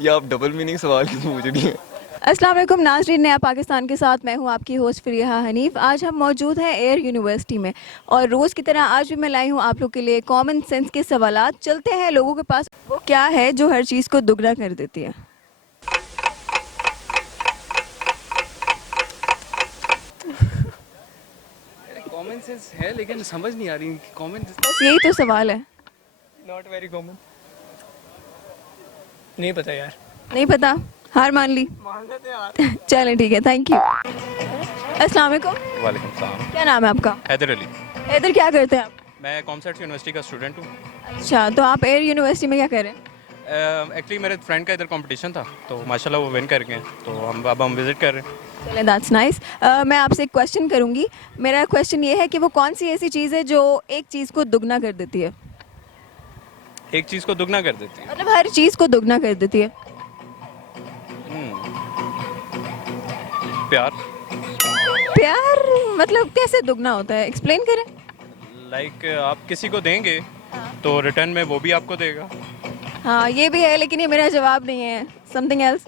ये आप double meaning सवाल क्यों पूछ रही हैं? अस्सलाम वालेकुम नाज़रीन, नया पाकिस्तान के साथ मैं हूं आपकी होस्ट फ़रीहा हनीफ। आज हम मौजूद हैं एयर यूनिवर्सिटी में और रोज़ की तरह आज भी मैं लाई हूं आप लोग के लिए कॉमन सेंस के सवालात। चलते हैं लोगों के पास, वो क्या है जो हर चीज़ को दुगना कर देती है। कॉमन सेंस है लेकिन समझ नहीं आ रही कॉमन बस यही तो सवाल है। Not very common. नहीं पता यार। नहीं पता, हार मान ली। मान लेते हैं यार। चलें ठीक है, थैंक यू। अस्सलाम वालेकुम, वालेकुम सलाम। क्या नाम है आपका? हैदर अली। इधर क्या करते हैं आप? मैं कॉमसर्ट यूनिवर्सिटी का स्टूडेंट हूँ। अच्छा, तो आप एयर यूनिवर्सिटी में क्या कर रहे हैं? एक्चुअली मेरे फ्रेंड का इधर कंपटीशन था तो माशाल्लाह वो विन कर गए, तो हम विज़िट कर रहे हैं। चलें, दैट्स नाइस। मैं आपसे एक क्वेश्चन करूंगी। मेरा क्वेश्चन ये है कि वो कौन सी ऐसी चीज़ है जो एक चीज़ को दुगना कर देती है? एक चीज़ को दुगना कर देती है। मतलब हर चीज़ को दुगना कर देती है। प्यार। प्यार मतलब कैसे दुगना होता है, एक्सप्लेन करें। लाइक आप किसी को देंगे तो रिटर्न में वो भी आपको देगा। हाँ ये भी है, लेकिन ये मेरा जवाब नहीं है, something else.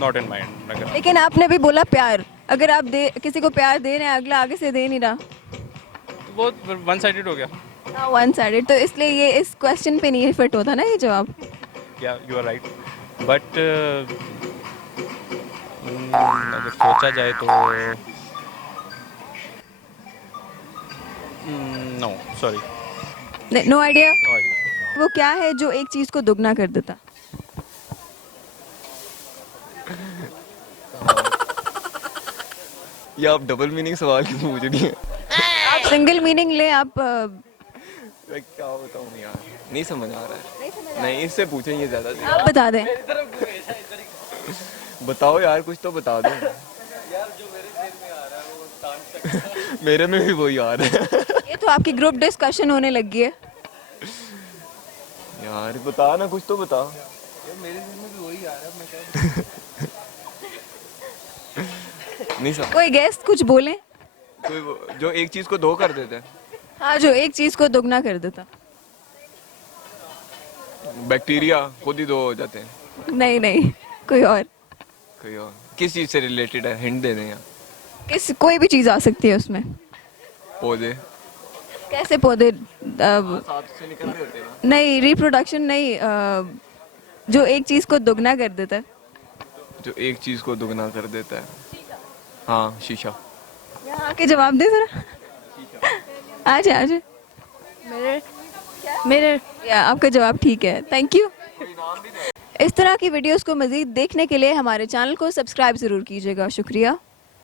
Not in mind अगर लेकिन आपने भी बोला प्यार, अगर आप दे किसी को प्यार दे रहे हैं, अगला आगे से दे नहीं रहा, वो वन साइडेड हो गया। हाँ वन साइडेड, तो इसलिए ये इस क्वेश्चन पे नहीं फिट होता ना ये जवाब। या यू आर राइट बट अगर सोचा जाए तो no sorry. No idea. No idea. वो क्या है जो एक चीज़ को दुगना कर देता? ये आप डबल मीनिंग सवाल क्यों पूछ रही हैं? आप सिंगल मीनिंग ले आप। मैं क्या बताऊँ यार, नहीं समझ आ रहा है। नहीं, इससे पूछें ये ज़्यादा से। आप बता दें। बताओ यार, कुछ तो बता दो। मेरे में भी वही आ रहा है। ये तो आपकी ग्रुप डिस्कशन होने लगी है। यार बता ना, कुछ तो बता। मेरे दिल में भी वही आ रहा है, मैं क्या नहीं समझ। कोई गेस्ट कुछ बोले। जो एक चीज को दो कर देते हैं। हाँ, जो एक चीज़ को दुगना कर देता। बैक्टीरिया खुद ही दो हो जाते हैं। नहीं नहीं, कोई और। कोई और किस चीज से रिलेटेड है, हिंट दे दें या कोई भी चीज़ आ सकती है उसमें। पौधे कैसे पौधे? साथ से निकल रहे होते हैं ना। नहीं, रिप्रोडक्शन नहीं, जो एक चीज़ को दुगना कर देता है। जो एक चीज को दुगना कर देता है। हाँ, शीशा। यहाँ के जवाब दे जरा। आ जाए आ जाए। मेरे या आपका जवाब ठीक है, थैंक यू। इस तरह की वीडियोस को मज़ीद देखने के लिए हमारे चैनल को सब्सक्राइब ज़रूर कीजिएगा, शुक्रिया।